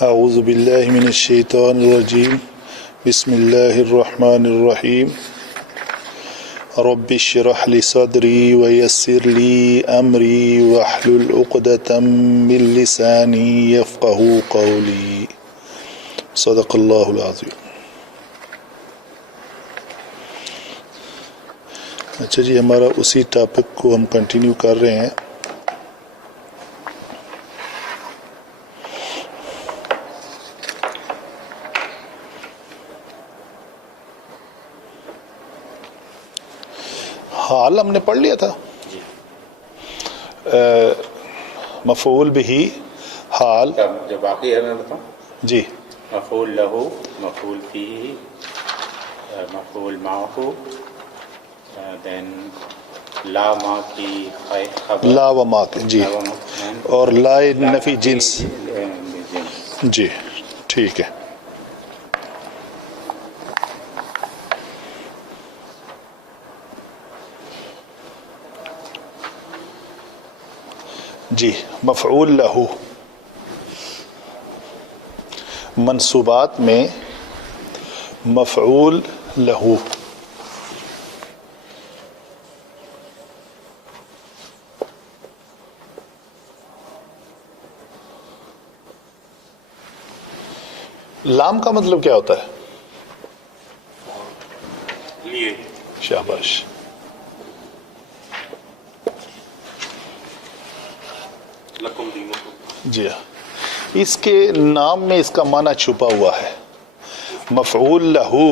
اعوذ باللہ من الشیطان الرجیم بسم اللہ الرحمن الرحیم رب اشرح لی صدری ویسر لی امری واحلل عقدۃ من لسانی یفقہوا قولی صدق اللہ العظیم۔ اچھا جی، ہمارا اسی ٹاپک کو ہم کنٹینیو کر رہے ہیں۔ حال ہم نے پڑھ لیا تھا، مفعول بہ حال جو باقی ہے میں بتاؤں جی، مفعول لہو، مفعول فیہ، مفعول معہ، دین لا ما کی خبر، لا و ما جی، اور لا نفی جنس جی، ٹھیک ہے۔ جی، مفعول لہو منصوبات میں مفعول لہو لام کا مطلب کیا ہوتا ہے؟ لیے، شاباش۔ لکم دینکم، جی ہاں، اس کے نام میں اس کا معنی چھپا ہوا ہے۔ مفعول لہو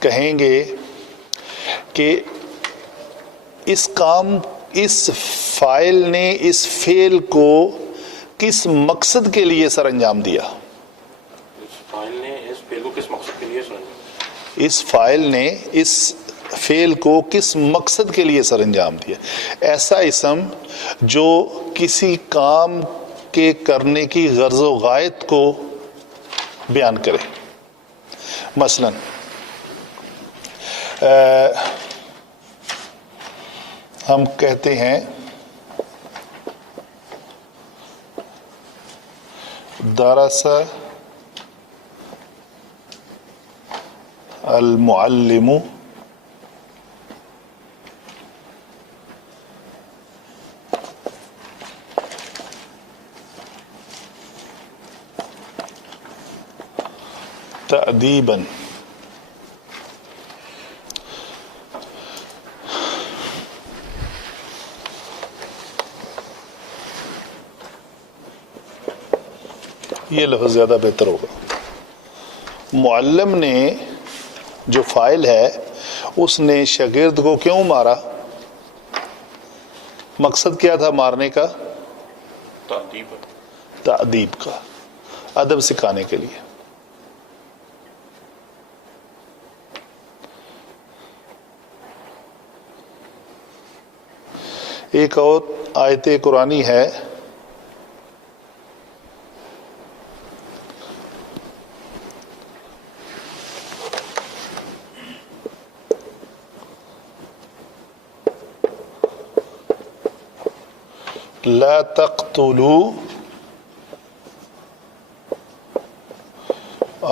کہیں گے کہ اس کام، اس فاعل نے اس فعل کو کس مقصد کے لیے سر انجام دیا؟ اس فائل نے اس فعل کو کس مقصد کے لیے سنا؟ اس فاعل نے اس فعل کو کس مقصد کے لیے سر انجام دیا؟ ایسا اسم جو کسی کام کے کرنے کی غرض و غایت کو بیان کرے۔ مثلا ہم کہتے ہیں درس المعلم تأدیباً۔ یہ لفظ زیادہ بہتر ہوگا۔ معلم نے جو فاعل ہے اس نے شاگرد کو کیوں مارا؟ مقصد کیا تھا مارنے کا؟ تأدیب کا، ادب سکھانے کے لیے۔ ایک اور آیت قرآنی ہے، لا تقتلوا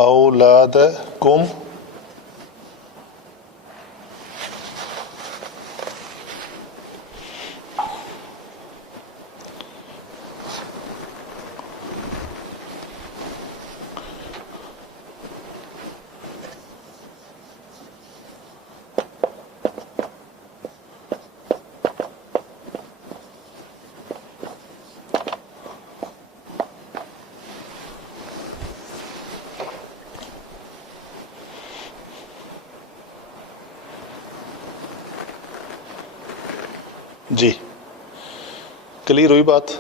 اولادکم جی، کلیئر ہوئی بات؟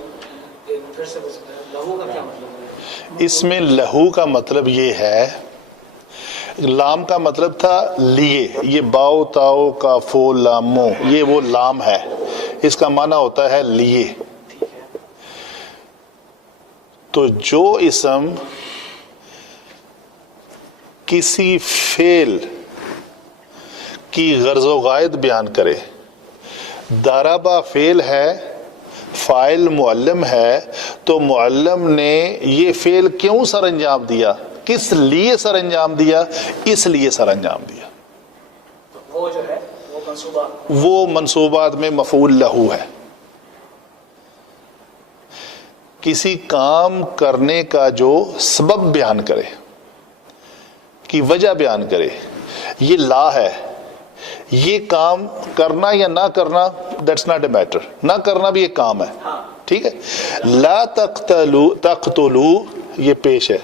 اس میں لہو کا مطلب یہ ہے، لام کا مطلب تھا لیے، یہ باؤ تاؤ کافو لامو، یہ وہ لام ہے، اس کا معنی ہوتا ہے لیے۔ تو جو اسم کسی فعل کی غرض و غایت بیان کرے، ضربہ فعل ہے، فاعل معلم ہے تو معلم نے یہ فعل کیوں سر انجام دیا, کس لیے سر انجام دیا؟ اس لیے سر انجام دیا. وہ جو ہے وہ منصوبہ, وہ منصوبات میں مفعول لہو ہے. کسی کام کرنے کا جو سبب بیان کرے, کی وجہ بیان کرے, یہ لا ہے. یہ کام کرنا یا نہ کرنا دیٹس ناٹ اے میٹر, نہ کرنا بھی ایک کام ہے, ٹھیک ہے. لا تقتلو یہ پیش ہے,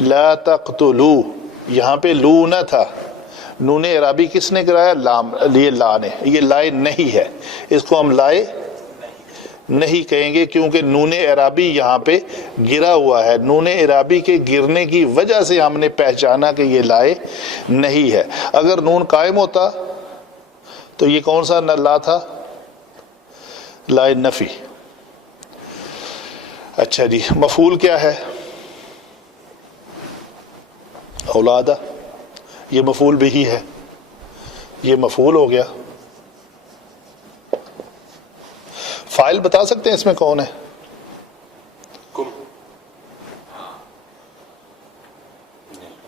لا تقتلو یہاں پہ لو نہ تھا, نون اعرابی کس نے کرایا؟ لام, یہ لا نے. یہ لائے نہیں ہے, اس کو ہم لائے نہیں کہیں گے کیونکہ نون اعرابی یہاں پہ گرا ہوا ہے. نون اعرابی کے گرنے کی وجہ سے ہم نے پہچانا کہ یہ لائے نہیں ہے. اگر نون قائم ہوتا تو یہ کون سا لا تھا؟ لائے نفی. اچھا جی, مفعول کیا ہے؟ اولادہ. یہ مفعول بھی ہے, یہ مفعول ہو گیا. فاعل بتا سکتے ہیں اس میں کون ہے؟ کم.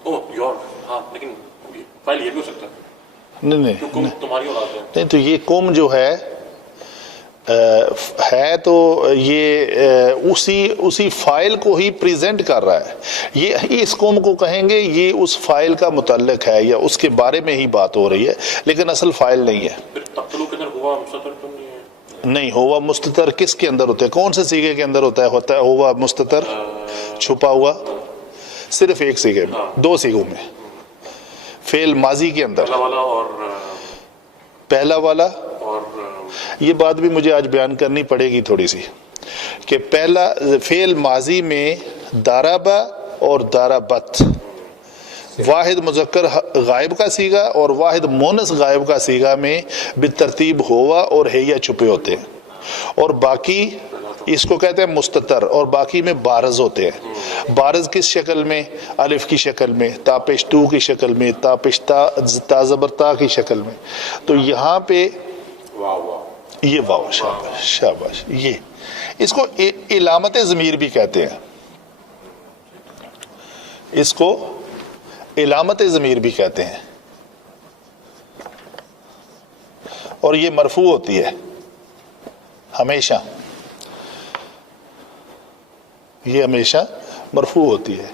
او یور, ہاں لیکن فاعل یہ بھی ہو سکتا ہے. نہیں کم تمہاری اولاد ہے. نہیں, تو یہ کم جو ہے تو یہ اسی فائل کو ہی پریزنٹ کر رہا ہے. یہ اس قوم کو کہیں گے یہ اس فائل کا متعلق ہے یا اس کے بارے میں ہی بات ہو رہی ہے, لیکن اصل فائل نہیں ہے. پھر تقتلو کے اندر ہوا مستتر تو نہیں ہے؟ نہیں, ہوا مستتر کس کے اندر ہوتا ہے؟ کون سے سیغے کے اندر ہوتا ہے ہوا مستتر چھپا ہوا؟ صرف ایک سیغے میں, دو سیغوں میں. فعل ماضی کے اندر پہلا والا اور یہ بات بھی مجھے آج بیان کرنی پڑے گی تھوڑی سی, کہ پہلا فعل ماضی میں داربا اور داربت واحد مذکر غائب کا صیغہ اور واحد مونس غائب کا صیغہ میں بالترتیب ہوا اور ہیا چھپے ہوتے ہیں, اور باقی اس کو کہتے ہیں مستتر, اور باقی میں بارز ہوتے ہیں. بارز کس شکل میں؟ الف کی شکل میں, تا پیش تو کی شکل میں, تا پیش تا زبر تا کی شکل میں. تو یہاں پہ یہ واو, شاباش شاباش, یہ اس کو علامت ضمیر بھی کہتے ہیں, اس کو علامت ضمیر بھی کہتے ہیں, اور یہ مرفوع ہوتی ہے ہمیشہ, یہ ہمیشہ مرفوع ہوتی ہے.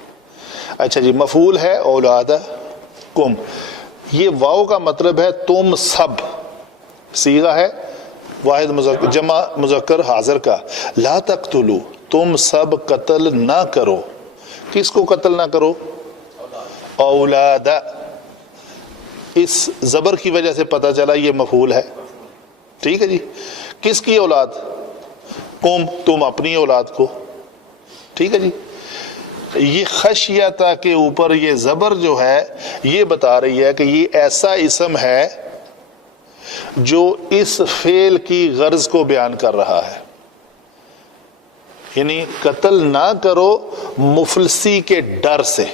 اچھا جی, مفعول ہے اولادہ کم. یہ واو کا مطلب ہے تم سب, صیغہ ہے واحد مذکر جمع مذکر حاضر کا. لا تقتلو تم سب قتل نہ کرو. کس کو قتل نہ کرو؟ اولادہ. اس زبر کی وجہ سے پتہ چلا یہ مفعول ہے, ٹھیک ہے جی. کس کی اولاد؟ قوم, تم اپنی اولاد کو, ٹھیک ہے جی. یہ خشیتا کے اوپر یہ زبر جو ہے یہ بتا رہی ہے کہ یہ ایسا اسم ہے جو اس فعل کی غرض کو بیان کر رہا ہے. یعنی قتل نہ کرو مفلسی کے ڈر سے.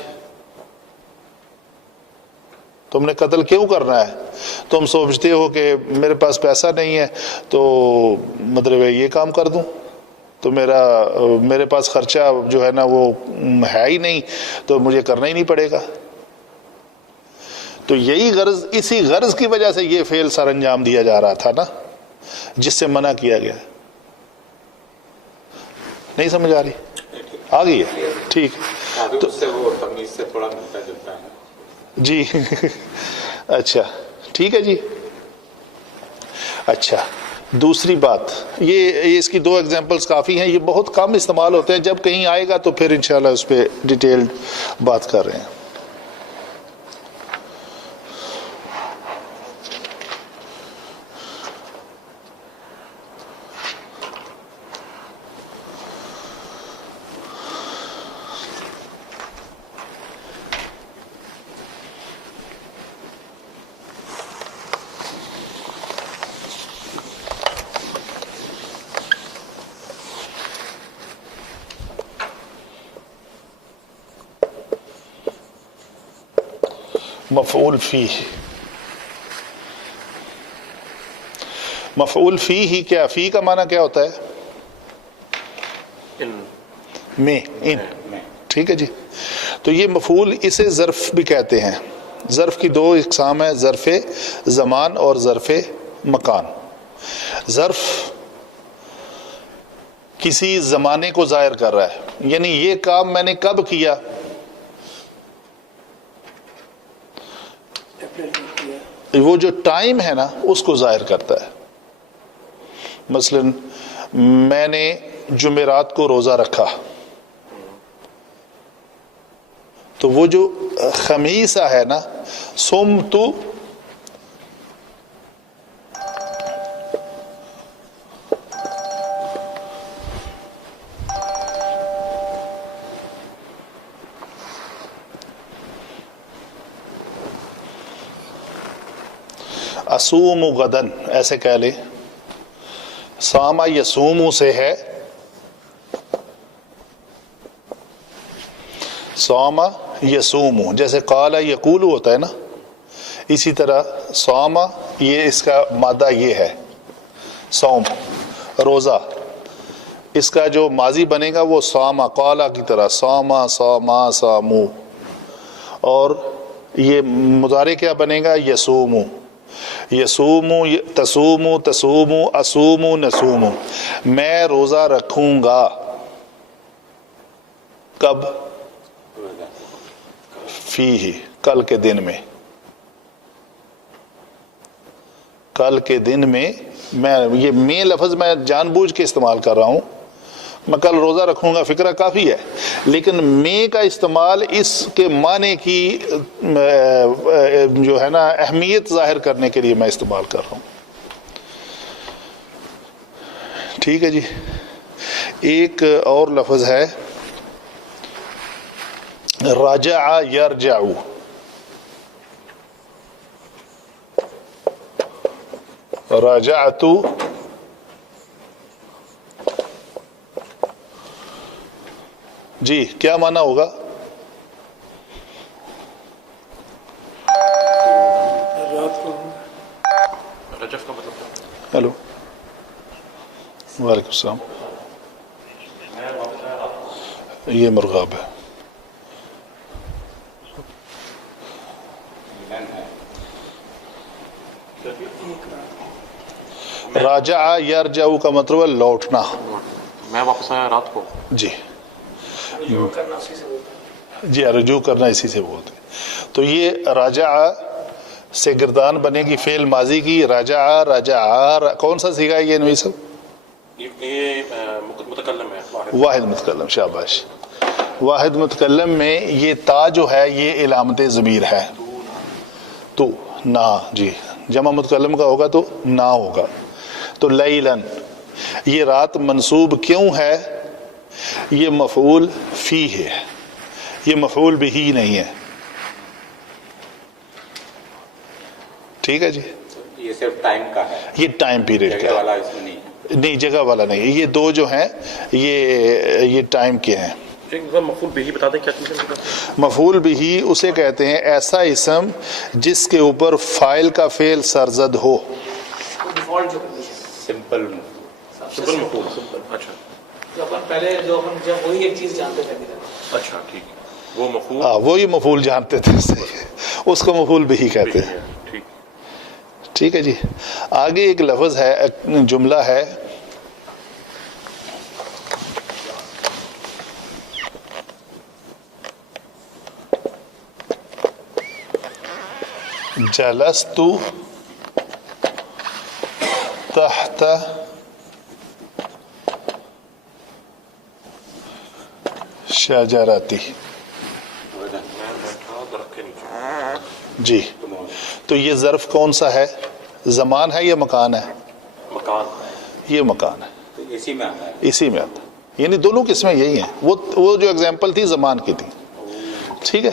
تم نے قتل کیوں کرنا ہے؟ تم سوچتے ہو کہ میرے پاس پیسہ نہیں ہے تو مطلب یہ کام کر دوں, تو میرے پاس خرچہ جو ہے نا وہ ہے ہی نہیں, تو مجھے کرنا ہی نہیں پڑے گا. تو یہی غرض, اسی غرض کی وجہ سے یہ فعل سر انجام دیا جا رہا تھا نا, جس سے منع کیا گیا. نہیں سمجھ آ رہی؟ آ گئی ہے, ٹھیک. تو وہ تمیز سے تھوڑا ملتا جلتا ہے جی. اچھا ٹھیک ہے جی. اچھا, دوسری بات, یہ اس کی دو ایگزامپلس کافی ہیں, یہ بہت کم استعمال ہوتے ہیں, جب کہیں آئے گا تو پھر انشاءاللہ اس پہ ڈیٹیل بات کر رہے ہیں. مفعول فی. مفعول فی ہی کیا فی کا معنی کیا ہوتا ہے؟ ان میں ان ٹھیک ہے جی. تو یہ مفعول اسے ظرف بھی کہتے ہیں. ظرف کی دو اقسام ہیں ظرف زمان اور ظرف مکان. ظرف کسی زمانے کو ظاہر کر رہا ہے یعنی یہ کام میں نے کب کیا وہ جو ٹائم ہے نا اس کو ظاہر کرتا ہے. مثلا میں نے جمعرات کو روزہ رکھا تو وہ جو خمیسہ ہے نا صمت اصوم غدن ایسے کہہ لیں. ساما یسوم سے ہے ساما یسوم جیسے قال یقول ہوتا ہے نا اسی طرح ساما یہ اس کا مادہ یہ ہے صوم روزہ اس کا جو ماضی بنے گا وہ ساما قال کی طرح ساما ساما سامو اور یہ مضارع کیا بنے گا یسوم یسوم تسوم تسوم اسوم نسوم میں روزہ رکھوں گا کب فی ہی کل کے دن میں کل کے دن میں یہ میں لفظ میں جان بوجھ کے استعمال کر رہا ہوں میں کل روزہ رکھوں گا فکرہ کافی ہے لیکن میں کا استعمال اس کے معنی کی جو ہے نا اہمیت ظاہر کرنے کے لیے میں استعمال کر رہا ہوں. ٹھیک ہے جی. ایک اور لفظ ہے رجع یرجع رجعت جی کیا معنی ہوگا رجف کا مطلب ہیلو وعلیکم السلام یہ مرغاب ہے راجع یرجع کا مطلب ہے لوٹنا. میں واپس آیا رات کو. جی رجوع کرنا اسی سے ہوتا ہے. جی رجوع کرنا اسی سے بولتے ہیں. تو یہ راجع سے گردان بنے گی فعل ماضی کی راجع راجع کون سا سیگا ہے یہ نوی صاحب یہ متکلم ہے واحد متکلم شاباش. واحد متکلم میں یہ تا جو ہے یہ علامت ضمیر ہے تو نا جی جمع متکلم کا ہوگا تو نا ہوگا. تو لیلن یہ رات منصوب کیوں ہے یہ مفعول فی ہے یہ مفعول بھی نہیں ہے. ٹھیک ہے جی یہ صرف ٹائم کا ہے یہ ٹائم پیریڈ جگہ کا والا اس میں نہیں ہے. نہیں جگہ والا نہیں یہ دو جو ہیں یہ ٹائم کے ہیں. مفعول بھی بتا دیں کیا چیز ہے. مفعول بھی اسے کہتے ہیں ایسا اسم جس کے اوپر فاعل کا فعل سرزد ہو. ڈیفالٹ جو کنڈیشن سمپل سمپل مفعول سمپل. اچھا جو اپن پہلے جب وہی ایک چیز جانتے تھے اچھا ٹھیک وہ مفعول وہی مفعول جانتے تھے اس کو مفعول بھی کہتے ہیں. ٹھیک ٹھیک ہے جی. آگے ایک لفظ ہے جملہ ہے جلست تحت شجرتی. جی تو یہ ظرف کون سا ہے زمان ہے یا مکان ہے مکان یہ مکان ہے تو اسی میں آتا ہے. اسی میں آتا ہے یعنی دونوں قسمیں یہی ہیں وہ جو اگزامپل تھی زمان کی تھی. ٹھیک ہے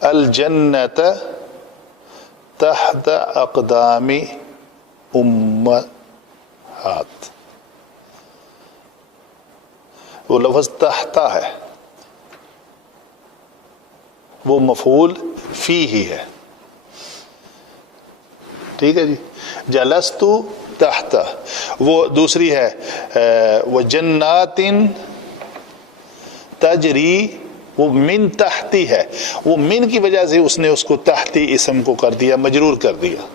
الجنت تحت اقدام امہات وہ لفظ تحتا ہے وہ مفعول فی ہی ہے. ٹھیک ہے جی. جلست تحت وہ دوسری ہے وجنات تجری وہ من تحتی ہے. وہ من کی وجہ سے اس نے اس کو تحتی اسم کو کر دیا مجرور کر دیا.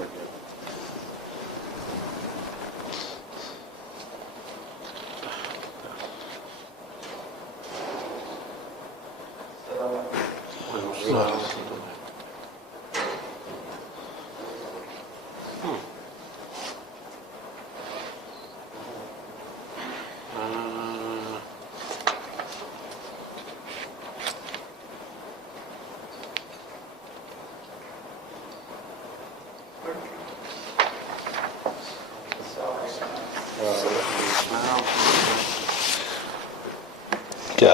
کیا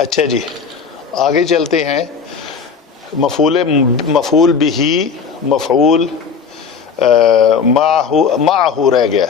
اچھا جی آگے چلتے ہیں. مفعول بھی مفعول معہ رہ گیا.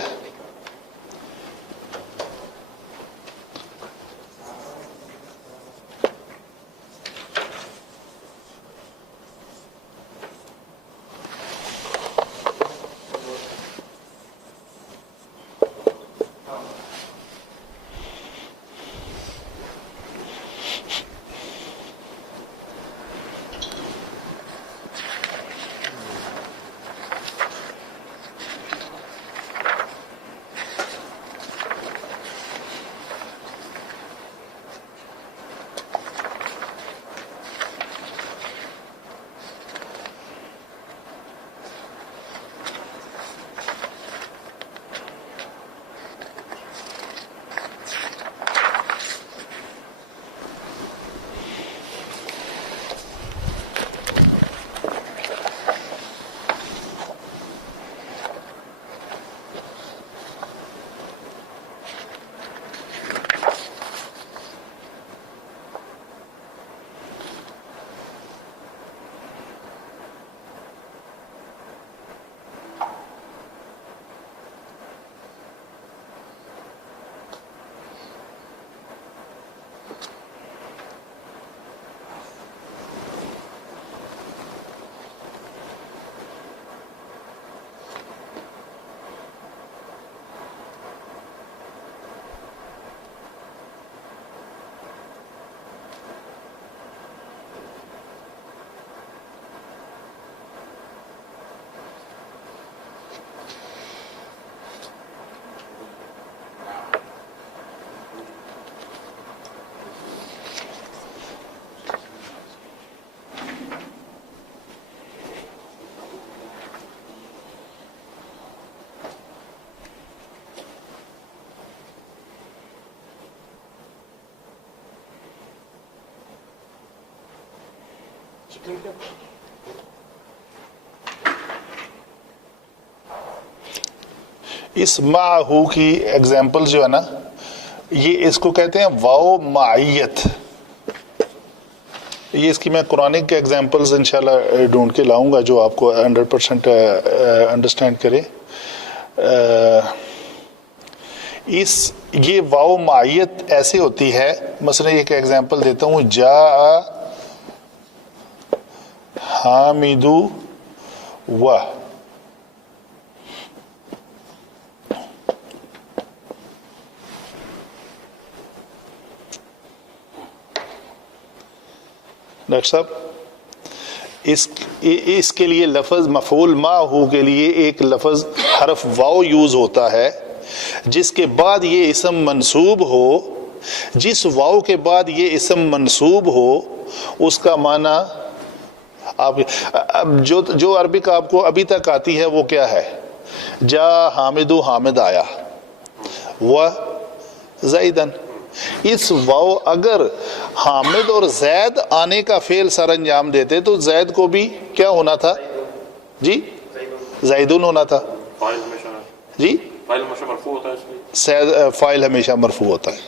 اس معہو کی ایگزامپل جو ہے نا یہ اس کو کہتے ہیں واو معیت. یہ اس کی میں قرآنک کے ایگزامپلز انشاءاللہ ڈھونڈ کے لاؤں گا جو آپ کو 100% انڈرسٹینڈ کرے. یہ واو معیت ایسے ہوتی ہے مثلا ایک ایگزامپل دیتا ہوں جا حامدو و ڈاکٹر صاحب اس کے لیے لفظ مفعول معہ کے لیے ایک لفظ حرف واو یوز ہوتا ہے جس کے بعد یہ اسم منصوب ہو. جس واو کے بعد یہ اسم منصوب ہو اس کا معنی آپ جو عربک آپ کو ابھی تک آتی ہے وہ کیا ہے؟ جا حامد حامد آیا و زیدن. اس واو اگر حامد اور زید آنے کا فعل سر انجام دیتے تو زید کو بھی کیا ہونا تھا جی؟ زیدن ہونا تھا جی. فاعل ہمیشہ مرفوع ہوتا ہے.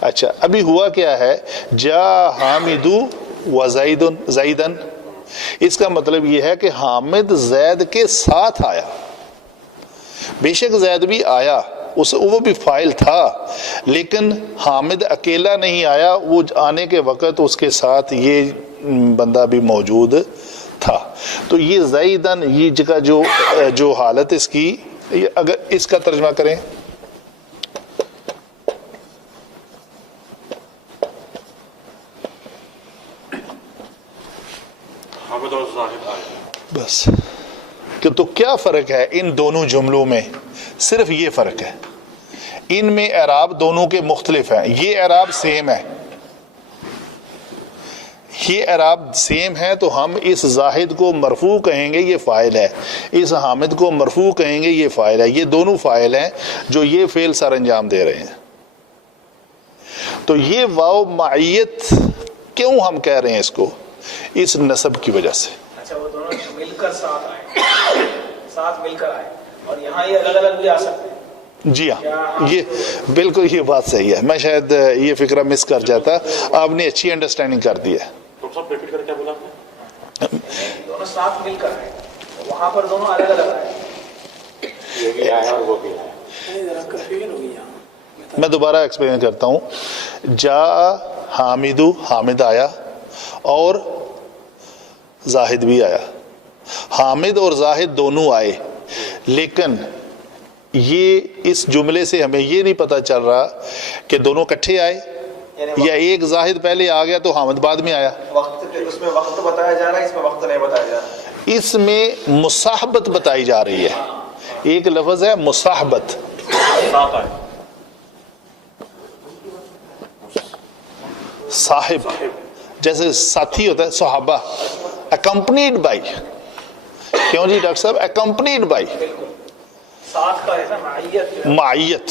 اچھا ابھی ہوا کیا ہے جا حامدو و زیدن. اس کا مطلب یہ ہے کہ حامد زید کے ساتھ آیا. بے شک زید بھی آیا وہ بھی فاعل تھا، لیکن حامد اکیلا نہیں آیا، وہ آنے کے وقت اس کے ساتھ یہ بندہ بھی موجود تھا. تو یہ زیدن، یہ جگہ جو حالت اس کی، اگر اس کا ترجمہ کریں حامد اور زاہد آئے. بس، کہ تو کیا فرق ہے ان دونوں جملوں میں؟ صرف یہ فرق ہے، ان میں اعراب دونوں کے مختلف ہیں. یہ اعراب سیم ہے، یہ اعراب سیم ہے، تو ہم اس زاہد کو مرفوع کہیں گے، یہ فاعل ہے، اس حامد کو مرفوع کہیں گے، یہ فاعل ہے. یہ دونوں فاعل ہیں جو یہ فعل سر انجام دے رہے ہیں. تو یہ واو معیت کیوں ہم کہہ رہے ہیں اس کو؟ اس نسب کی وجہ سے. اچھا، وہ دونوں مل کر ساتھ آئے، ساتھ مل کر آئے، اور یہاں یہ الگ الگ بھی آ سکتے ہیں. جی ہاں، یہ بالکل یہ بات صحیح ہے. میں شاید یہ فکرہ مس کر جاتا، آپ نے اچھی انڈرسٹینڈنگ کر دی ہے. تو سب ریپیٹ کر کیا بولا آپ نے؟ دونوں ساتھ مل کر آئے، وہاں پر دونوں الگ الگ آئے. یہ بھی آیا اور وہ بھی آیا. ذرا کنفیوژن ہوگی یہاں. میں دوبارہ ایکسپلین کرتا ہوں. جا حامد، حامد آیا اور زاہد بھی آیا. حامد اور زاہد دونوں آئے، لیکن یہ اس جملے سے ہمیں یہ نہیں پتہ چل رہا کہ دونوں کٹھے آئے یا ایک زاہد پہلے آ گیا تو حامد بعد میں آیا. وقت، اس میں وقت بتایا جا رہا ہے، اس میں وقت نہیں بتایا جا رہا. اس میں مصاحبت بتائی جا رہی ہے. ایک لفظ ہے مصاحبت. ساتھ آئے. صاحب جیسے ساتھی ہوتا ہے، صحابہ. اکمپنیڈ بائی، کیوں جی ڈاکٹر صاحب؟ اکمپنیڈ بائی، ساتھ کا ہے نا، معیت جو ہے. معیت.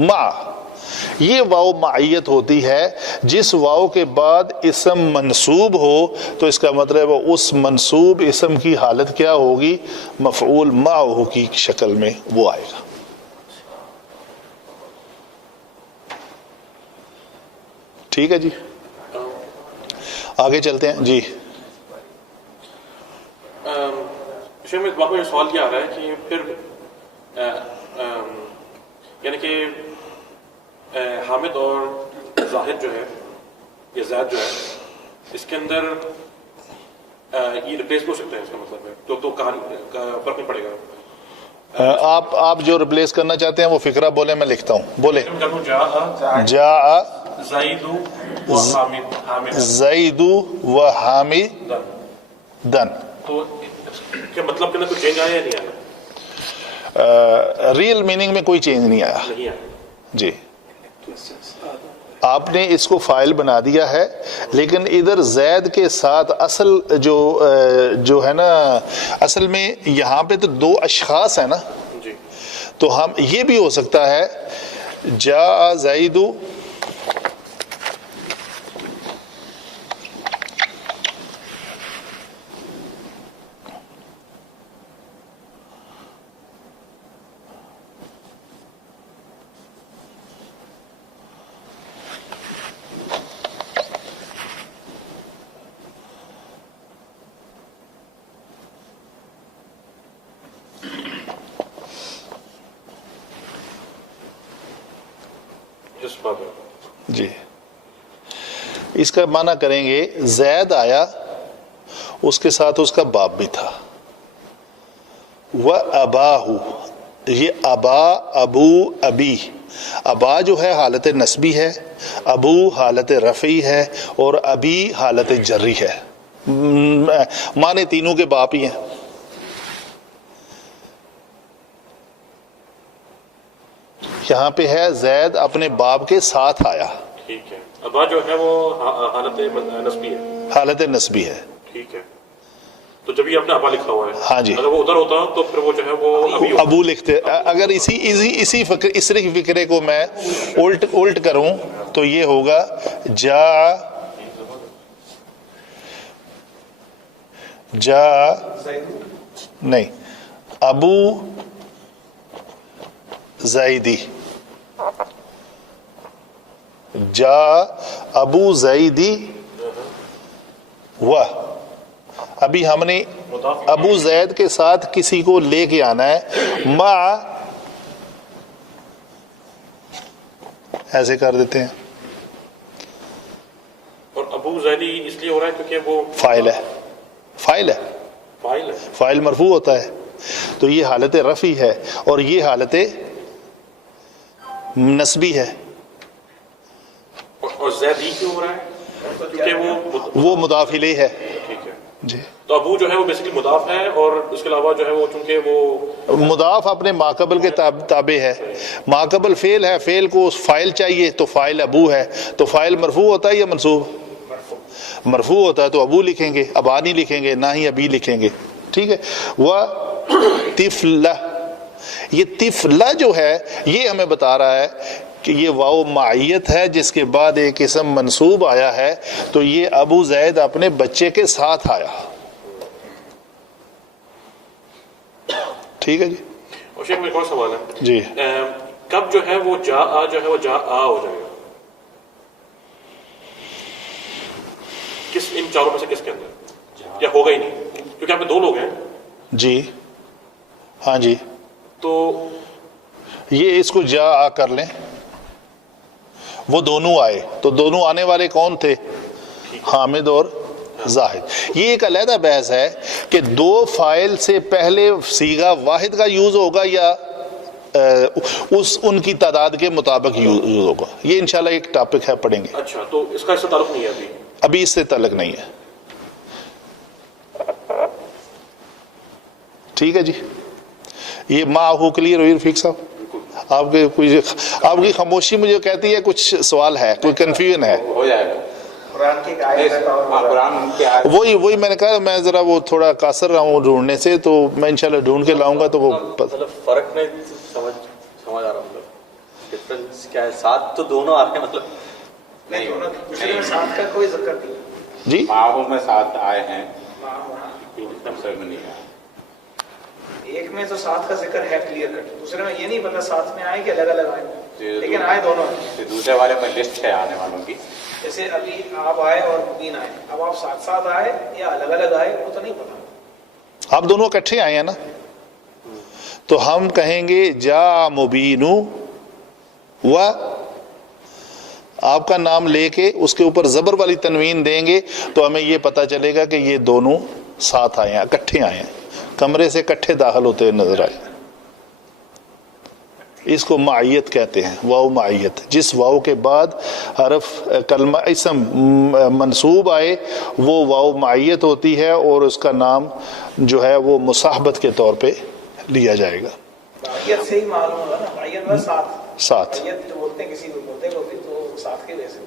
مع، یہ واو معیت ہوتی ہے. جس واو کے بعد اسم منصوب ہو تو اس کا مطلب اس منصوب اسم کی حالت کیا ہوگی؟ مفعول معہ کی شکل میں وہ آئے گا. ٹھیک ہے جی، آگے چلتے ہیں جی. شروع میں واقعی سوال یہ آ رہا ہے کہ پھر یعنی کہ حامد اور زاہد جو ہے، یہ زید جو ہے، اس کے اندر یہ ریپلیس ہو سکتے ہیں، اس کا مطلب ہے تو کہانی کا فرق نہیں پڑے گا. آپ جو ریپلیس کرنا چاہتے ہیں وہ فکرہ بولے، میں لکھتا ہوں. بولے. جا جاء زید و حامد، زید و حامد دن. تو کیا مطلب کہ نا کوئی چینج آیا یا نہیں آیا؟ ریئل میننگ میں کوئی چینج نہیں آیا نہیں آیا. جی. آپ نے اس کو فائل بنا دیا ہے، لیکن ادھر زید کے ساتھ اصل جو ہے نا، اصل میں یہاں پہ تو دو اشخاص ہیں نا، جی. تو ہم یہ بھی ہو سکتا ہے جاء زید جی. اس کا معنی کریں گے زید آیا، اس کے ساتھ اس کا باپ بھی تھا. وَأَبَاهُ، یہ ابا، ابو، ابی. ابا جو ہے حالت نسبی ہے، ابو حالت رفعی ہے، اور ابی حالت جری ہے. معنی تینوں کے باپ ہی ہیں. یہاں پہ ہے زید اپنے باپ کے ساتھ آیا. ٹھیک ہے. ابا جو ہے وہ حالت نسبی ہے. حالت نسبی ہے. ٹھیک ہے. تو جب یہ اپنے ابا لکھا ہوا ہے، ہاں جی، اگر وہ ادھر ہوتا تو پھر وہ جو ہے وہ ابھی ہوتا. ابو لکھتے. اگر اسی فکرے کو میں الٹ کروں تو یہ ہوگا جا نہیں، ابو زیدی. جا ابو زیدی و. ابھی ہم نے ابو زید کے ساتھ کسی کو لے کے آنا ہے. ایسے کر دیتے ہیں. اور ابو زیدی اس لیے ہو رہا ہے کیونکہ وہ فاعل ہے. فاعل ہے. فاعل ہے. فاعل مرفوع ہوتا ہے تو یہ حالت رفعی ہے اور یہ حالت نصبی ہے. اور زیدی کیوں ہو رہا ہے کیونکہ وہ مضاف الیہ ہے. ٹھیک ہے. جی تو ابو جو ہے وہ بیسیکلی مضاف ہے اور اس کے علاوہ جو ہے وہ چونکہ وہ مضاف اپنے ماقبل کے تابع ہے. ماقبل فعل ہے, فعل کو فاعل چاہیے تو فاعل ابو ہے. تو فاعل مرفوع ہوتا ہے یا منصوب؟ مرفوع ہوتا ہے تو ابو لکھیں گے, ابا نہیں لکھیں گے, نہ ہی ابی لکھیں گے. ٹھیک ہے. وہ طفلہ, یہ طفلہ جو ہے یہ ہمیں بتا رہا ہے کہ یہ واو معیت ہے جس کے بعد ایک اسم منصوب آیا ہے, تو یہ ابو زید اپنے بچے کے ساتھ آیا. ٹھیک ہے جی. اور شیخ میں ایک اور سوال ہے جی. کب جو ہے وہ جا آ جو ہے وہ جا آ ہو جائے گا؟ کس ان چاروں میں سے کس کے اندر, یا ہوگا ہی نہیں کیونکہ آپ میں دو لوگ ہیں؟ جی ہاں جی. تو یہ اس کو جا آ کر لیں, وہ دونوں آئے تو دونوں آنے والے کون تھے؟ حامد اور زاہد. یہ ایک علیحدہ بحث ہے کہ دو فاعل سے پہلے صیغہ واحد کا یوز ہوگا یا ان کی تعداد کے مطابق یوز ہوگا. یہ انشاءاللہ ایک ٹاپک ہے, پڑھیں گے. اچھا, تو اس کا اس سے تعلق نہیں ہے ابھی اس سے تعلق نہیں ہے. ٹھیک ہے جی. یہ معہو کلیئر ہوئی رفیق صاحب؟ آپ کی خاموشی مجھے کہتی ہے کچھ سوال ہے, کوئی کنفیوژن ہے. ہو جائے گا. قرآن کی ایک آیت ہے اور قرآن کی آیت وہی میں نے کہا, میں ذرا وہ تھوڑا قاصر رہا ہوں ڈھونڈنے سے, تو میں انشاءاللہ ڈھونڈ کے لاؤں گا. تو وہ مطلب فرق نہیں سمجھ آ رہا, مطلب ڈفرنس کیا ہے؟ ساتھ تو دونوں آتے ہیں, مطلب نہیں دونوں دوسرے میں ساتھ کا کوئی ذکر نہیں. جی ماہوں میں ساتھ آئے ہیں, وہاں دوسرے میں نہیں آئے. ایک میں تو ساتھ کا ذکر ہے کلیئر کٹ, دوسرے میں یہ نہیں پتا ساتھ میں آئے کہ الگ الگ آئے, لیکن آئے دونوں ہیں. دوسرے والے میں لسٹ ہے آنے والوں کی. جیسے ابھی آپ آئے اور مبین آئے, اب آپ ساتھ ساتھ آئے یا الگ الگ آئے وہ تو نہیں پتا. آپ دونوں اکٹھے آئے ہیں نا, تو ہم کہیں گے جا مبینو و, آپ کا نام لے کے اس کے اوپر زبر والی تنوین دیں گے تو ہمیں یہ پتا چلے گا کہ یہ دونوں ساتھ آئے ہیں, اکٹھے آئے ہیں, کمرے سے اکٹھے داخل ہوتے نظر آئے. اس کو معیت کہتے ہیں, واو معیت. جس واو کے بعد حرف کلمہ اسم منصوب آئے وہ واو معیت ہوتی ہے, اور اس کا نام جو ہے وہ مصاحبت کے طور پہ لیا جائے گا. معیت سے ہی معلوم ہوگا نا, معیت میں ساتھ معیت جو بولتے ہیں کسی کو بولتے ہیں بھی تو ساتھ کے ویسے.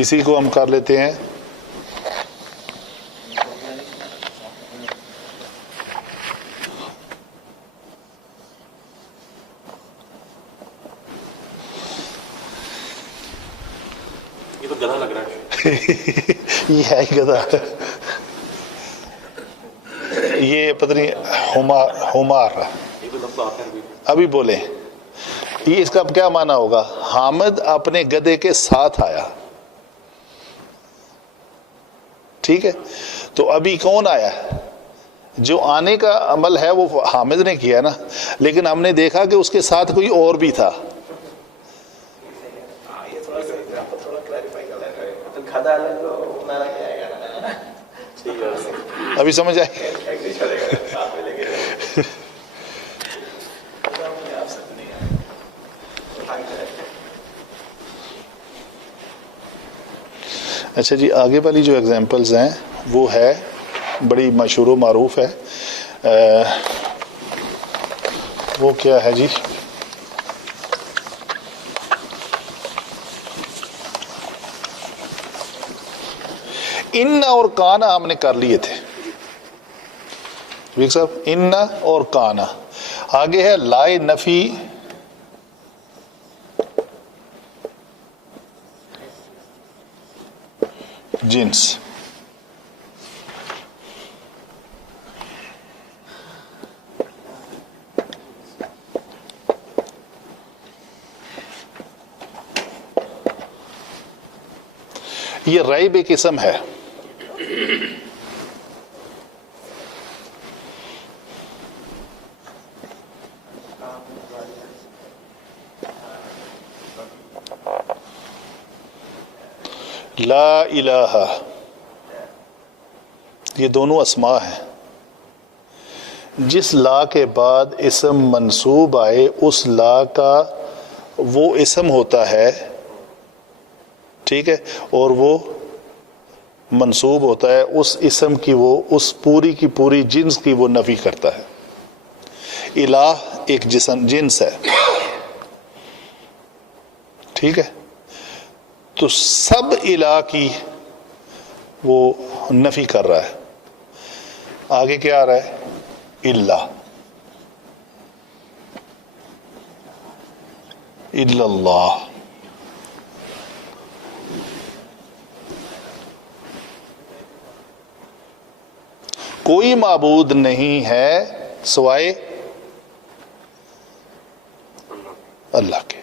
اسی کو ہم کر لیتے ہیں یہ تو گدھا لگ رہا ہے. یہ ہے گدھا, یہ پتہ نہیں ہمار. یہ تو لفظ آتا ہے ابھی بولے, یہ اس کا کیا معنی ہوگا؟ حامد اپنے گدھے کے ساتھ آیا. ٹھیک ہے, تو ابھی کون آیا؟ جو آنے کا عمل ہے وہ حامد نے کیا نا, لیکن ہم نے دیکھا کہ اس کے ساتھ کوئی اور بھی تھا. یہ تھوڑا سا آپ کو تھوڑا کلیریفائی کر لیں گے, تو کھدا الگ تو مانا کیا آئے گا نا. ٹھیک ہے, ابھی سمجھ آئے؟ اچھا جی, آگے والی جو ایگزامپلز ہیں وہ ہے بڑی مشہور و معروف ہے. وہ کیا ہے جی؟ ان اور کانا ہم نے کر لیے تھے ویک صاحب, ان اور کانا. آگے ہے لائے نفی جنس. یہ ریب ایک اسم ہے. لا الہ، یہ دونوں اسماء ہیں. جس لا کے بعد اسم منصوب آئے اس لا کا وہ اسم ہوتا ہے، ٹھیک ہے، اور وہ منصوب ہوتا ہے اس اسم کی، وہ اس پوری کی پوری جنس کی وہ نفی کرتا ہے. الہ ایک جنس ہے، ٹھیک ہے، تو سب الہ کی وہ نفی کر رہا ہے. آگے کیا آ رہا ہے؟ اللہ، الا اللہ. کوئی معبود نہیں ہے سوائے اللہ کے،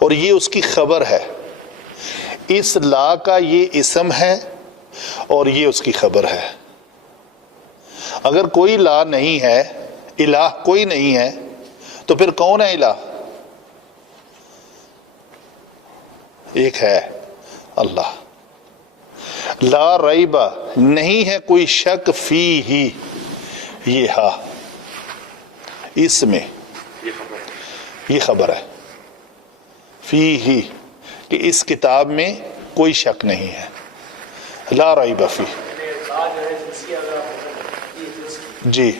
اور یہ اس کی خبر ہے. اس لا کا یہ اسم ہے اور یہ اس کی خبر ہے. اگر کوئی لا نہیں ہے، الہ کوئی نہیں ہے، تو پھر کون ہے الہ؟ ایک ہے اللہ. لا ریب، نہیں ہے کوئی شک، فی ہی، یہ ہا، اس میں یہ خبر ہے، فی ہی، کہ اس کتاب میں کوئی شک نہیں ہے. لا ریب فی، جی،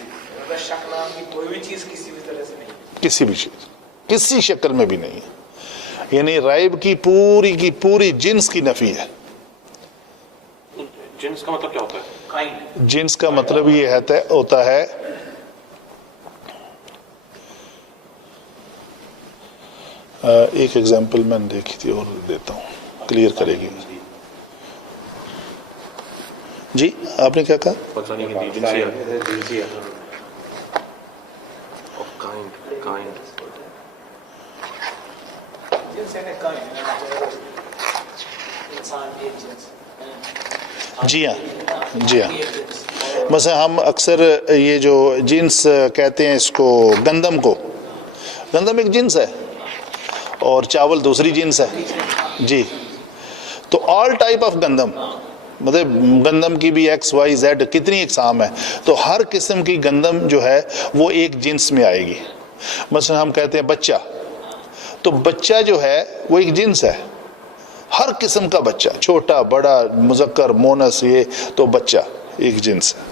شک نام کی کوئی بھی چیز کسی بھی طرح سے نہیں، کسی بھی چیز کسی شکل میں بھی نہیں ہے. یعنی ریب کی پوری جنس کی نفی ہے. جنس کا مطلب کیا ہوتا ہے؟ کائنڈ. جنس کا مطلب یہ ہوتا ہے ایک ایگزامپل میں نے دیکھی تھی اور دیتا ہوں، کلیئر کرے گی. جی آپ نے کیا کہا؟ پاکستانی ہندی جنسیہ کائنڈ جنس ہے کائنڈ، انسان ایک جنس. جی ہاں، جی ہاں. مثلا ہم اکثر یہ جو جنس کہتے ہیں اس کو، گندم ایک جنس ہے اور چاول دوسری جنس ہے. جی، تو آل ٹائپ آف گندم، مطلب گندم کی بھی ایکس وائی زیڈ کتنی اقسام ہے، تو ہر قسم کی گندم جو ہے وہ ایک جنس میں آئے گی. مثلا ہم کہتے ہیں بچہ، تو بچہ جو ہے وہ ایک جنس ہے، ہر قسم کا بچہ، چھوٹا بڑا مذکر مونس، یہ تو بچہ ایک جنس ہے.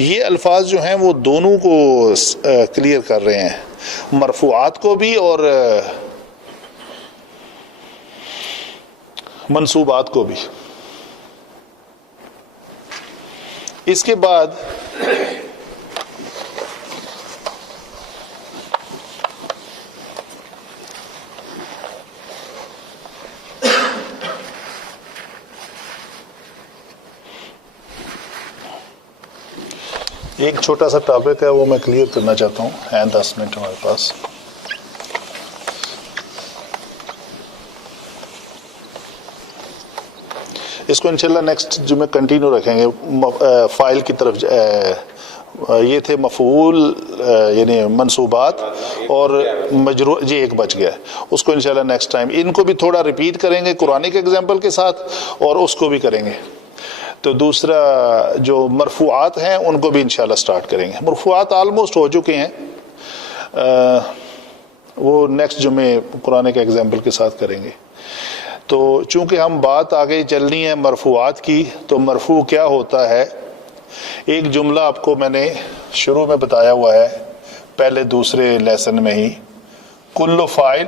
یہ الفاظ جو ہیں وہ دونوں کو کلیئر کر رہے ہیں، مرفوعات کو بھی اور منصوبات کو بھی. اس کے بعد ایک چھوٹا سا ٹاپک ہے، وہ میں کلیئر کرنا چاہتا ہوں. ہیں 10 منٹ ہمارے پاس. اس کو انشاءاللہ نیکسٹ جو میں کنٹینیو رکھیں گے. فائل کی طرف یہ تھے مفعول یعنی منصوبات اور مجرور. جی ایک بچ گیا ہے، اس کو انشاءاللہ نیکسٹ ٹائم ان کو بھی تھوڑا ریپیٹ کریں گے قرآنی کے ایگزامپل کے ساتھ، اور اس کو بھی کریں گے. تو دوسرا جو مرفوعات ہیں ان کو بھی انشاءاللہ سٹارٹ کریں گے. مرفوعات آلموسٹ ہو چکے ہیں، وہ نیکسٹ جمعے قرآن کے ایگزامپل کے ساتھ کریں گے. تو چونکہ ہم بات آگے چلنی ہے مرفوعات کی، تو مرفوع کیا ہوتا ہے؟ ایک جملہ آپ کو میں نے شروع میں بتایا ہوا ہے، پہلے دوسرے لیسن میں ہی. کل فاعل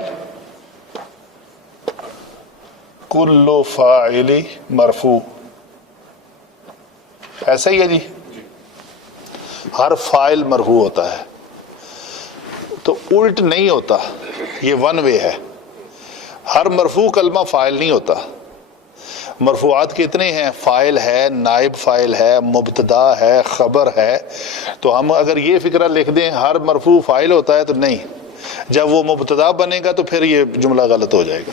مرفوع، ایسا ہی ہے جی، ہر فاعل مرفوع ہوتا ہے. تو الٹ نہیں ہوتا، یہ ون وے ہے. ہر مرفوع کلمہ فاعل نہیں ہوتا. مرفوعات کتنے ہیں؟ فاعل ہے، نائب فاعل ہے، مبتدا ہے، خبر ہے. تو ہم اگر یہ فکرہ لکھ دیں ہر مرفوع فاعل ہوتا ہے تو نہیں. جب وہ مبتدا بنے گا تو پھر یہ جملہ غلط ہو جائے گا.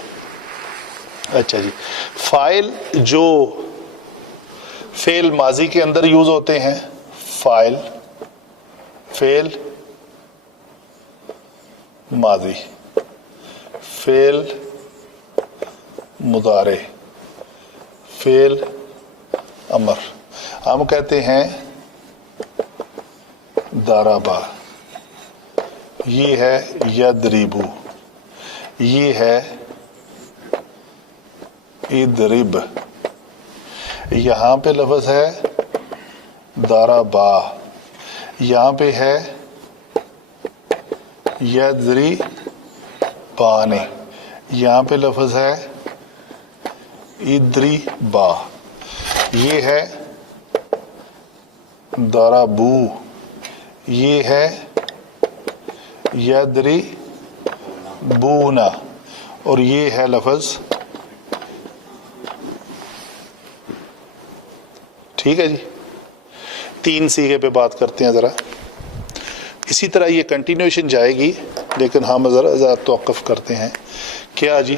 اچھا جی, فائل جو فعل ماضی کے اندر یوز ہوتے ہیں, فائل فعل ماضی, فعل مضارع, فعل امر, ہم کہتے ہیں ضربا, یہ ہے یضربو, یہ ہے اضرب, یہاں پہ لفظ ہے ضربا, یہاں پہ ہے یضربان, یہاں پہ لفظ ہے اضربا, یہ ہے ضربو, یہ ہے یضربون, اور یہ ہے لفظ. ٹھیک ہے جی, 3 صیغے پہ بات کرتے ہیں ذرا. اسی طرح یہ کنٹینیوشن جائے گی, لیکن ہم ذرا توقف کرتے ہیں. کیا جی؟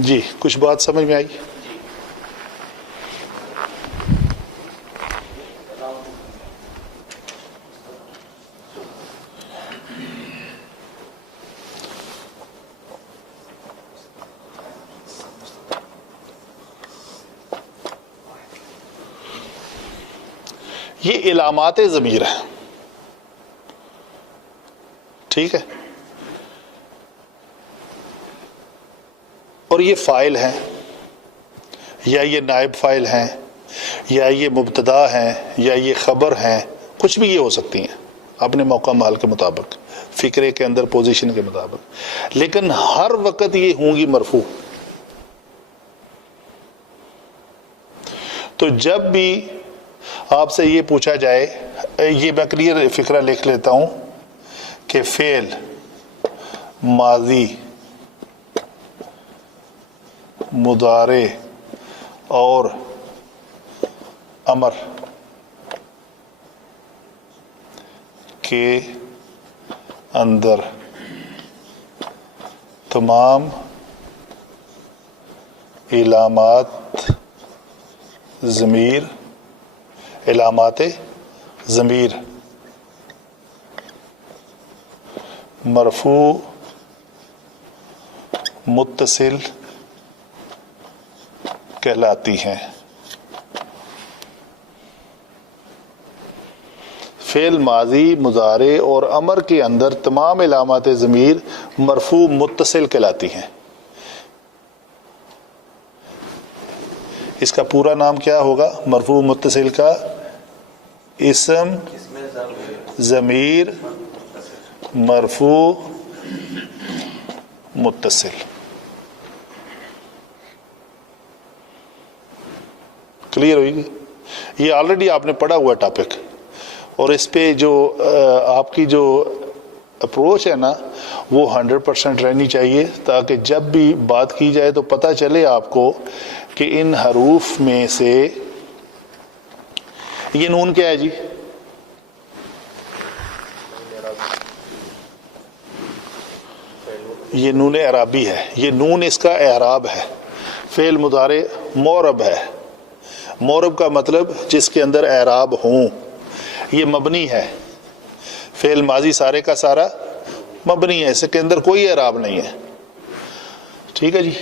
جی, کچھ بات سمجھ میں آئی؟ یہ علامات ضمیر ہیں. ٹھیک ہے, اور یہ فائل ہیں, یا یہ نائب فائل ہیں, یا یہ مبتدا ہیں, یا یہ خبر ہیں, کچھ بھی یہ ہو سکتی ہیں اپنے موقع محل کے مطابق, فکرے کے اندر پوزیشن کے مطابق, لیکن ہر وقت یہ ہوں گی مرفوع. تو جب بھی آپ سے یہ پوچھا جائے, یہ میں کلیئر فکرہ لکھ لیتا ہوں کہ فعل ماضی, مضارع اور امر کے اندر تمام علامات ضمیر, علامات ضمیر مرفوع متصل کہلاتی ہیں. فعل ماضی, مضارع اور امر کے اندر تمام علامات ضمیر مرفوع متصل کہلاتی ہیں. اس کا پورا نام کیا ہوگا مرفوع متصل کا؟ اسم ضمیر مرفوع متصل. کلیئر ہوئی گی؟ یہ آلریڈی آپ نے پڑھا ہوا ٹاپک, اور اس پہ جو آپ کی جو اپروچ ہے نا وہ 100% رہنی چاہیے, تاکہ جب بھی بات کی جائے تو پتہ چلے آپ کو کہ ان حروف میں سے یہ نون کیا ہے جی؟ یہ نون اعرابی ہے. یہ نون اس کا اعراب ہے. فعل مضارع معرب ہے. معرب کا مطلب جس کے اندر اعراب ہوں. یہ مبنی ہے. فعل ماضی سارے کا سارا مبنی ہے, اس کے اندر کوئی اعراب نہیں ہے. ٹھیک ہے جی.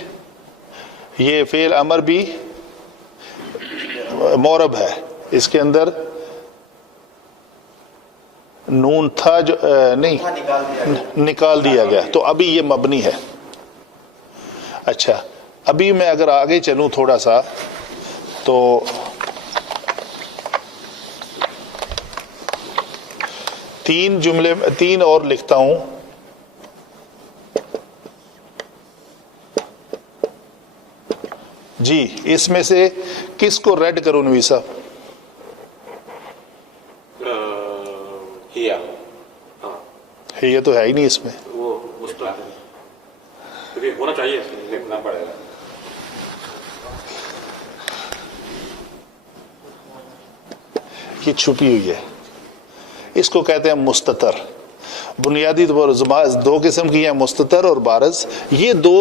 یہ فعل امر بھی معرب ہے, اس کے اندر نون تھا جو نہیں نکال دیا گیا, تو ابھی یہ مبنی ہے. اچھا, ابھی میں اگر آگے چلوں تھوڑا سا تو تین اور لکھتا ہوں. جی اس میں سے کس کو ریڈ کروں نوی صاحب؟ ہیا یہ تو ہے ہی نہیں اس میں. وہ مستقبل ہونا چاہیے، لکھنا پڑے گا. یہ چھپی ہوئی ہے، اس کو کہتے ہیں مستتر. بنیادی طور پر دو قسم کی ہیں، مستتر اور بارز. یہ دو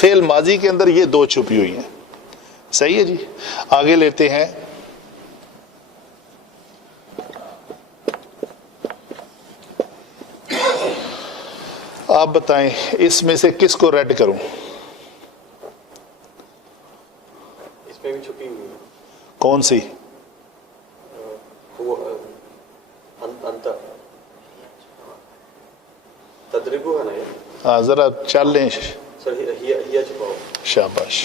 فعل ماضی کے اندر یہ دو چھپی ہوئی ہیں. صحیح ہے جی. آگے لیتے ہیں. آپ بتائیں اس میں سے کس کو ریڈ کروں؟ اس میں بھی چھپی ہوئی ہے. کون سی؟ وہ انتر تدریبو ہے نا یہ. ہاں ذرا چل لیں. سر ہیا چھپاؤ. شاباش.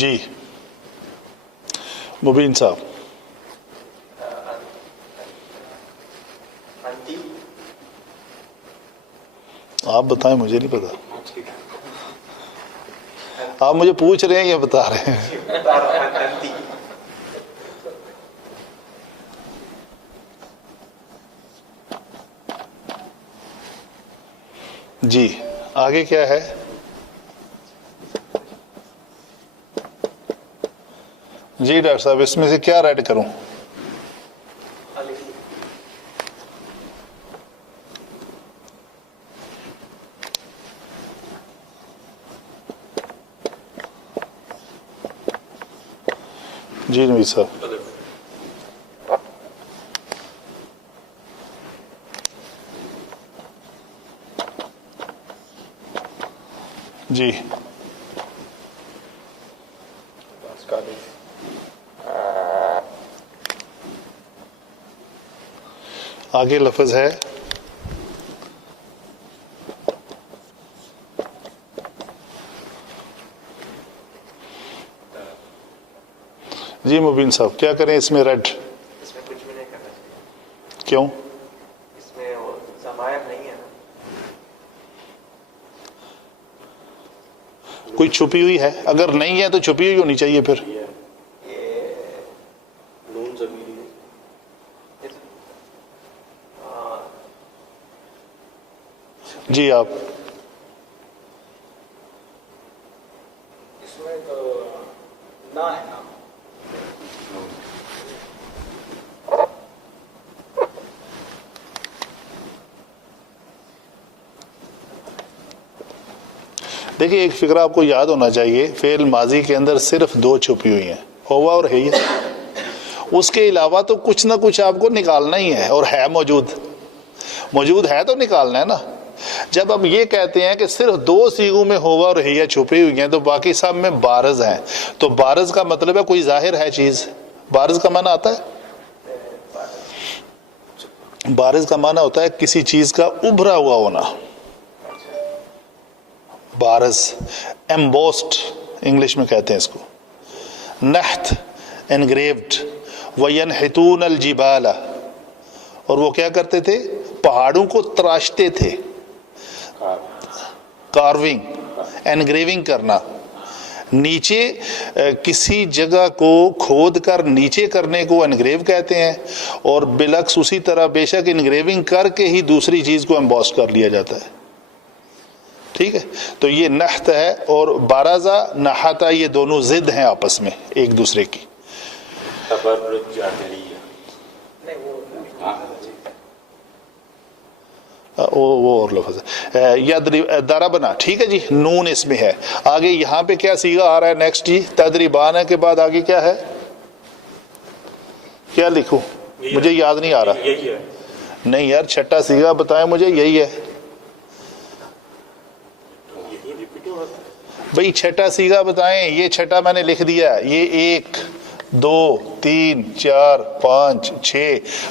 جی مبین صاحب. انتی آپ بتائیں، مجھے نہیں پتا. آپ مجھے پوچھ رہے ہیں یا بتا رہے ہیں؟ انتی جی آگے کیا ہے؟ جی ڈاکٹر صاحب اس میں سے کیا ریڈ کروں؟ جی نوید صاحب. جی آگے لفظ ہے جی مبین صاحب کیا کریں اس میں ریڈ؟ اس میں کچھ بھی نہیں کرنا چاہیے. کیوں؟ اس میں ضمائر نہیں ہے. کوئی چھپی ہوئی ہے؟ اگر نہیں ہے تو چھپی ہوئی ہونی چاہیے پھر. یہ نون ضمیری ہے. جی آپ اس میں تو نہ ہے نا. دیکھیے ایک فکرہ آپ کو یاد ہونا چاہیے، فعل ماضی کے اندر صرف دو چھپی ہوئی ہیں، ہوا اور ہے. اس کے علاوہ تو کچھ نہ کچھ آپ کو نکالنا ہی ہے، اور ہے موجود ہے تو نکالنا ہے نا. جب ہم یہ کہتے ہیں کہ صرف دو سیغوں میں ہوا اور ہے چھپی ہوئی ہیں تو باقی سب میں بارز ہیں، تو بارز کا مطلب ہے کوئی ظاہر ہے چیز. بارز کا معنی آتا ہے، بارز کا معنی ہوتا ہے کسی چیز کا ابھرا ہوا ہونا. بارز ایمبوسڈ انگلش میں کہتے ہیں اس کو. نحت انگریوڈ. وینحتون الجبال، اور وہ کیا کرتے تھے؟ پہاڑوں کو تراشتے تھے. کارونگ انگریونگ کرنا. نیچے کسی جگہ کو کھود کر نیچے کرنے کو انگریو کہتے ہیں، اور بالعکس اسی طرح بے شک انگریونگ کر کے ہی دوسری چیز کو ایمبوس کر لیا جاتا ہے. ٹھیک ہے، تو یہ نحت ہے اور بارازہ نحاتا، یہ دونوں ضد ہیں آپس میں ایک دوسرے کی. تبرج جاہلیہ. نہیں وہ اور لفظ ہے. یا دربنا، ٹھیک ہے جی، نون اس میں ہے. آگے یہاں پہ کیا صیغہ آ رہا ہے نیکسٹ جی؟ تدریبان کے بعد آگے کیا ہے؟ کیا لکھوں؟ مجھے یاد نہیں آ رہا. یہی ہے. نہیں یار چھٹا صیغہ بتائیں مجھے. یہی ہے بھئی، چھٹا صیغہ بتائیں. یہ چھٹا میں نے لکھ دیا، یہ ایک 2 3 4 5 6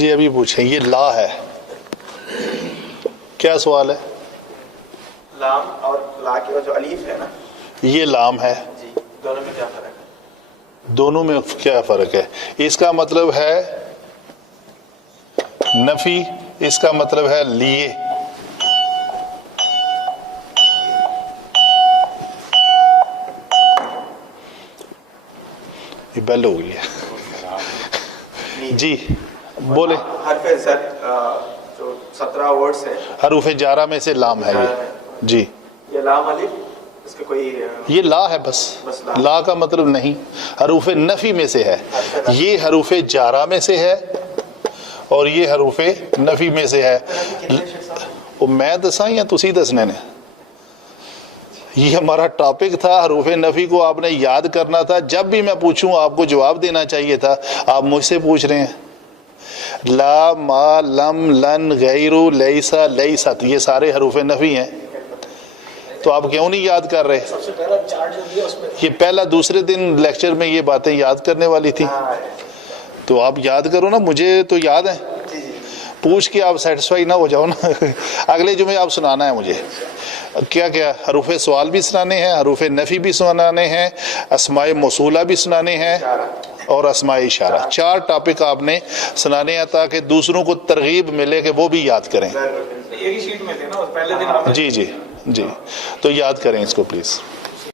جی ابھی پوچھیں, یہ لا ہے, کیا سوال ہے؟ لام اور لا کے بعد جو الف ہے نا, یہ لام ہے, جی دونوں میں کیا فرق ہے؟ دونوں میں کیا فرق ہے؟ اس کا مطلب ہے نفی, اس کا مطلب ہے لیے. یہ بیل ہو گئی ہے. جی بولے. حرف زد جو 17 ورڈز ہے, حروف جارہ میں سے لام ہے یہ. جی یہ لام الف, اس کا کوئی یہ لا ہے بس, لا کا مطلب نہیں, حروف نفی میں سے ہے. یہ حروف جارہ میں سے ہے اور یہ حروف نفی میں سے ہے. وہ میں دساں یا تسی دسنے نے؟ یہ ہمارا ٹاپک تھا, حروف نفی کو آپ نے یاد کرنا تھا. جب بھی میں پوچھوں آپ کو جواب دینا چاہیے تھا, آپ مجھ سے پوچھ رہے ہیں. لا, ما, لم, لن, غیر, لیسا, لیست, یہ سارے حروف نفی ہیں, تو آپ کیوں نہیں یاد کر رہے؟ سب سے پہلا چارٹ جو دیا اس میں یہ پہلا دوسرے دن لیکچر میں یہ باتیں یاد کرنے والی تھی, تو آپ یاد کرو نا. مجھے تو یاد ہے, پوچھ کے آپ سیٹسفائی نہ ہو جاؤ نا. اگلے جمعے آپ سنانا ہے مجھے کیا کیا حروف سوال بھی سنانے ہیں, حروف نفی بھی سنانے ہیں, اسماء موصولہ بھی سنانے ہیں اور اسماء اشارہ. 4 ٹاپک آپ نے سنانے ہیں تاکہ دوسروں کو ترغیب ملے کہ وہ بھی یاد کریں. ایک ہی شیٹ میں تھے نا پہلے دن. جی جی جی, تو یاد کریں اس کو پلیز.